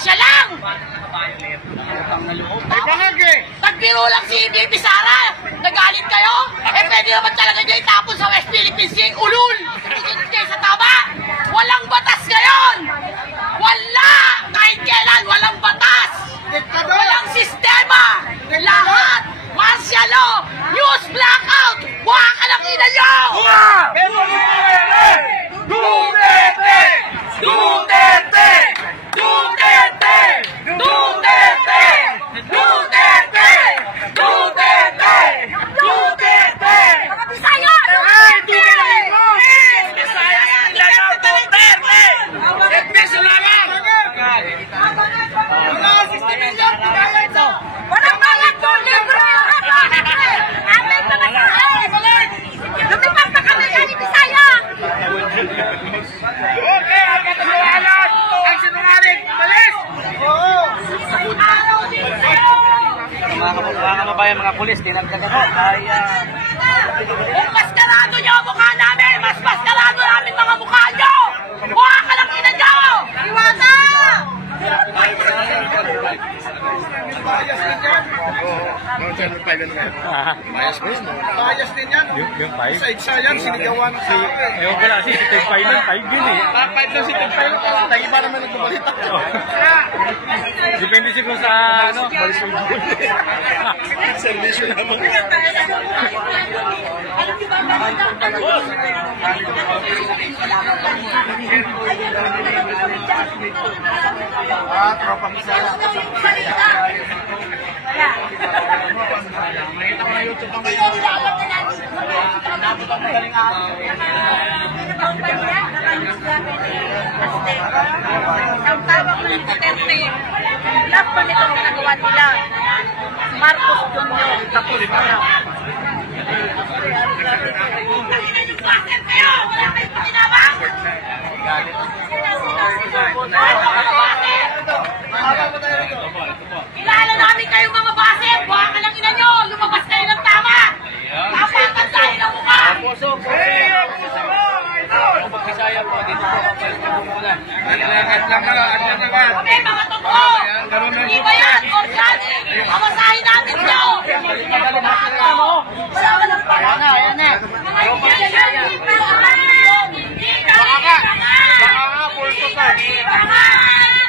siya lang! Nagbiro lang si Baby Sara! Nagalit kayo? Eh pwede naman talaga niya itapon sa West Philippines yung ulul! Susunod kayo sa tama! Walang batas ngayon! Wala! Kahit kailan, walang batas! Walang sistema! Lahat! Martial law! News blackout! Buha ka ng ina nyo! Duterte! Duterte! Duterte! Duterte! Duterte! Duterte! Duterte! Mga Bisaya! Bisaya sila ng Duterte! Epis lang! Wala ka 60 million! Pinaya ito! Walang bayad po! Libre! Amin pa na lumipat pa kami sa Bisaya! Okay, ang katotohanan! Ang sinungaling! Malis! Oo! Mga kababayan, mga pulis, tinagdagan po ay Kung maskarado nyo ang mukha namin, mas maskarado namin mga mukha nyo! Buha ka ng ina nyo! Iwata! Bias din yan. yung five. Sa Itsayan, sinigawan sa akin. Ewan ko lang, si Tig Pilot, 5 yun eh. Kahit na si Tig Pilot, tayo ba naman nagbabalita? Depende siguro sa ano, Servisyo naman. Tropang Bisaya. Makita ko na YouTube ang ngayon. Dapat ang magaling ako. Ang tawag ng Duterte, lahat pa nitong ginagawa nila. Marcos Jr. tapos na lang. Bakit kayo? Wala kayong pakinabang? Kilala namin kayong mga base. Buha ka ng ina nyo. Lumabas kayo ng tama. Tapatan tayo ng mukha. Bisaya po, dito po ako muna. Kami mga totoo. Hindi ba yan? Organic. Pamasahin natin nyo. Wala ka ng pala. Ayan na.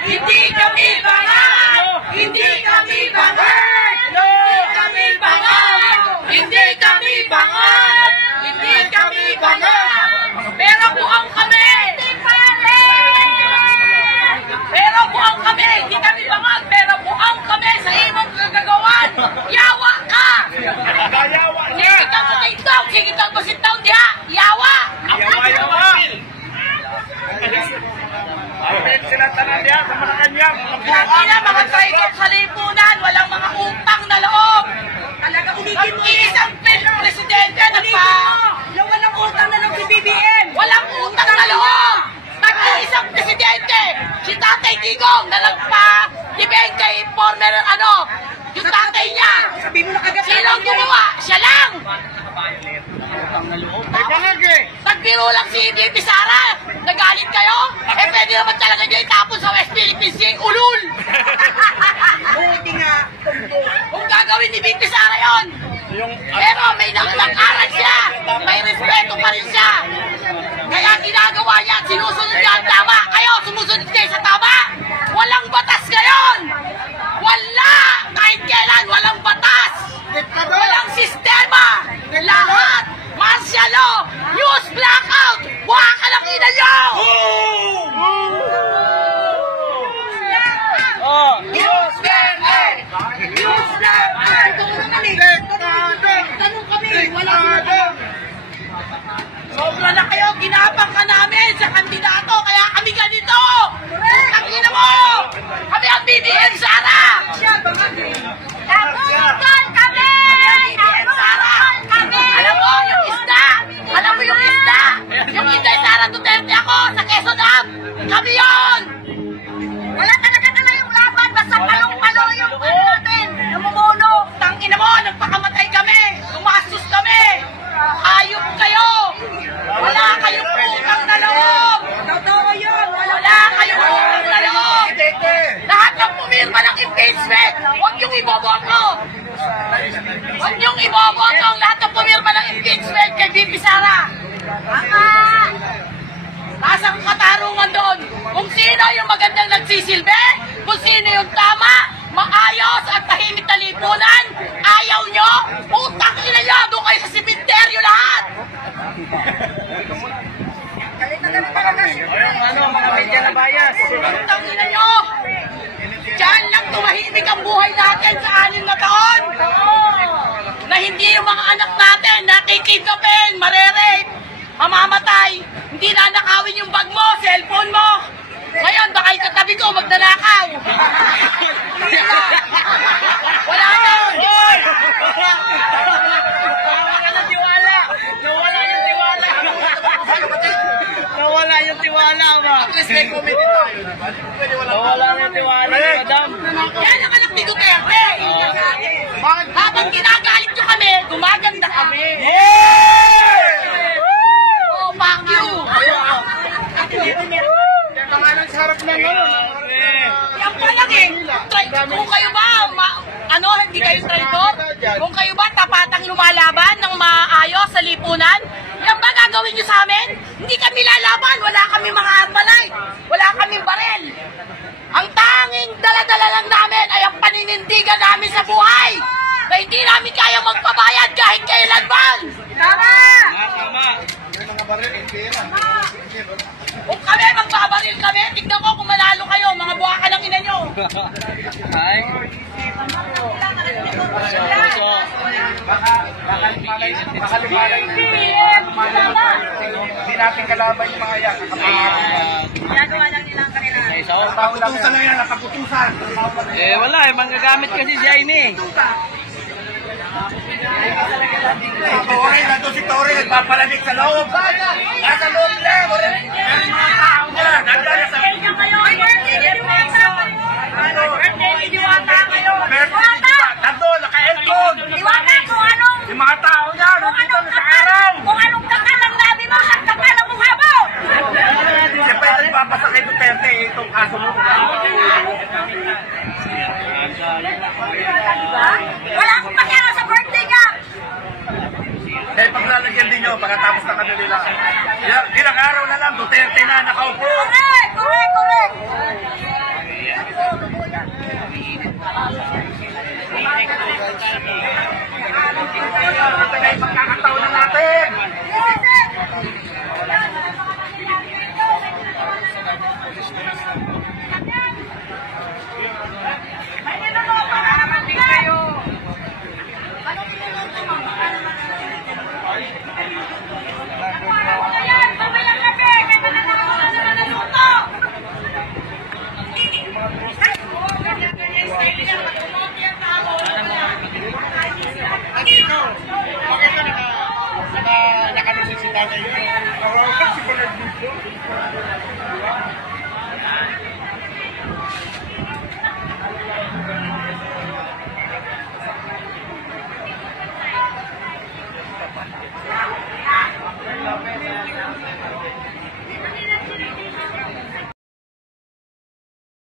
Hindi kami bangal! Hindi kami bangal! Hindi kami bangal! Hindi kami bangal! Hindi kami bangal! Pero buang kami! Pero buang kami! Hindi kami bangal! Pero buang kami sa imong kagagawan! Yawa ka! Sige ka mo tayo! Sige ka mo sitaw diha! Yawa! Sila tanan niya sa Malacanang. Sila mga traidor sa lipunan, walang mga utang na loob. Talaga ulitin mo. Isang presidente nagpa... Walang utang na loob si BBM. Walang utang na loob. Nag-iisang presidente, si Tatay Digong na nagpa-debate kay former yung tatay niya. Sinong gumawa? Siya lang. Nagbiro lang si Baby Sara! Nagalit kayo? Eh pwede naman talaga niya itapon sa West Philippines yung ulul! Buti nga. Kung gagawin ni Baby Sara yun! Pero may nag-aral siya! May respeto pa rin siya! Kaya ginagawa niya at sinusunod niya ang tama! Kayo, sumusunod kayo sa tama! Walang batas ngayon! Wala! Kahit kailan, walang batas! Walang sistema! Lahat! Martial law! News blackout! Buha ka ng ina nyo! News blackout! News blackout! Tanong kami! Walang sobra na kayo! Ginapang ka namin sa kandidato! Kaya kami ganito! Ang ina mo! Kami ang BBM Sara! Tabunan kami! Tabunan kami! Alam mo yung isda! Alam mo yung isda! Yung Inday Sara Duterte ako sa Quezon Am! Kami yun! Wala talaga yung laban! Basta palong-palo yung natin! Namumuno! Tangina mo! Nagpakamatay kami! Tumastos kami! Ayop kayo! Wala kayong utang na loob! Totoo yun! Wala kayong utang na loob! Lahat iboboto! Huwag niyong iboboto ang lahat ng pumirma ng impeachment kay VP Sara! Nasang katarungan doon kung sino yung magandang nagsisilbi, kung sino yung tama, maayos at tahimik na lipunan. Ayaw nyo, putang ina nyo, doon kayo sa simenteryo lahat. Mga media na bias. Putang ina nyo. Diyan lang tumahimik ang buhay natin sa 6 na taon. Na hindi yung mga anak natin nakikidnapin, marerape, mamamatay, hindi nanakawin yung bag mo, cellphone mo. Ngayon, baka ikatabi ko, magdanakaw. Wala na. Nawala yung tiwala ba? May comedy tayo. Nawala yung tiwala, madam. Yan ang anak ni Duterte. Habang ginagalit nyo kami, gumaganda kami. Oh, fuck you. Yan ka nga lang sa harap na Yan pa lang eh. Kung kayo ba, hindi kayo traidor? Kung kayo ba tapatang lumalaban ng maayos sa lipunan, yan ba gagawin nyo sa amin? Hindi kami lalaban, wala kami mga armalite, wala kaming barel. Ang tanging dala-dala lang namin ay ang paninindigan namin sa buhay na hindi namin kaya magpabayad kahit kailanman. Tama! Kung kami magbabaril kami, tignan ko kung manalo kayo, mga buha ka ng ina nyo. Ay. Hindi natin kalaban yung mga yan. Ginagawa lang nila ang kanila. Nakaputusan lang yan, nakaputusan. Wala manggagamit kasi si Jaime. Nandun si Torre, nagpapalamig sa loob. Nasa loob lang. Meron mga tao niya. Nandiyan sa... Nandun, naka-aircon. Yung mga tao niya, nandito sa araw. Kung anong kakalang nabi mo, ang kakalang mong habol! Siyempre, nagbabasa kay Duterte itong kaso mo. Wala akong pakiala sa birthday niya! Kaya paglalagyan din nyo, pagkatapos ng kanila. Ilang araw na lang, Duterte na nakaupo. Correct!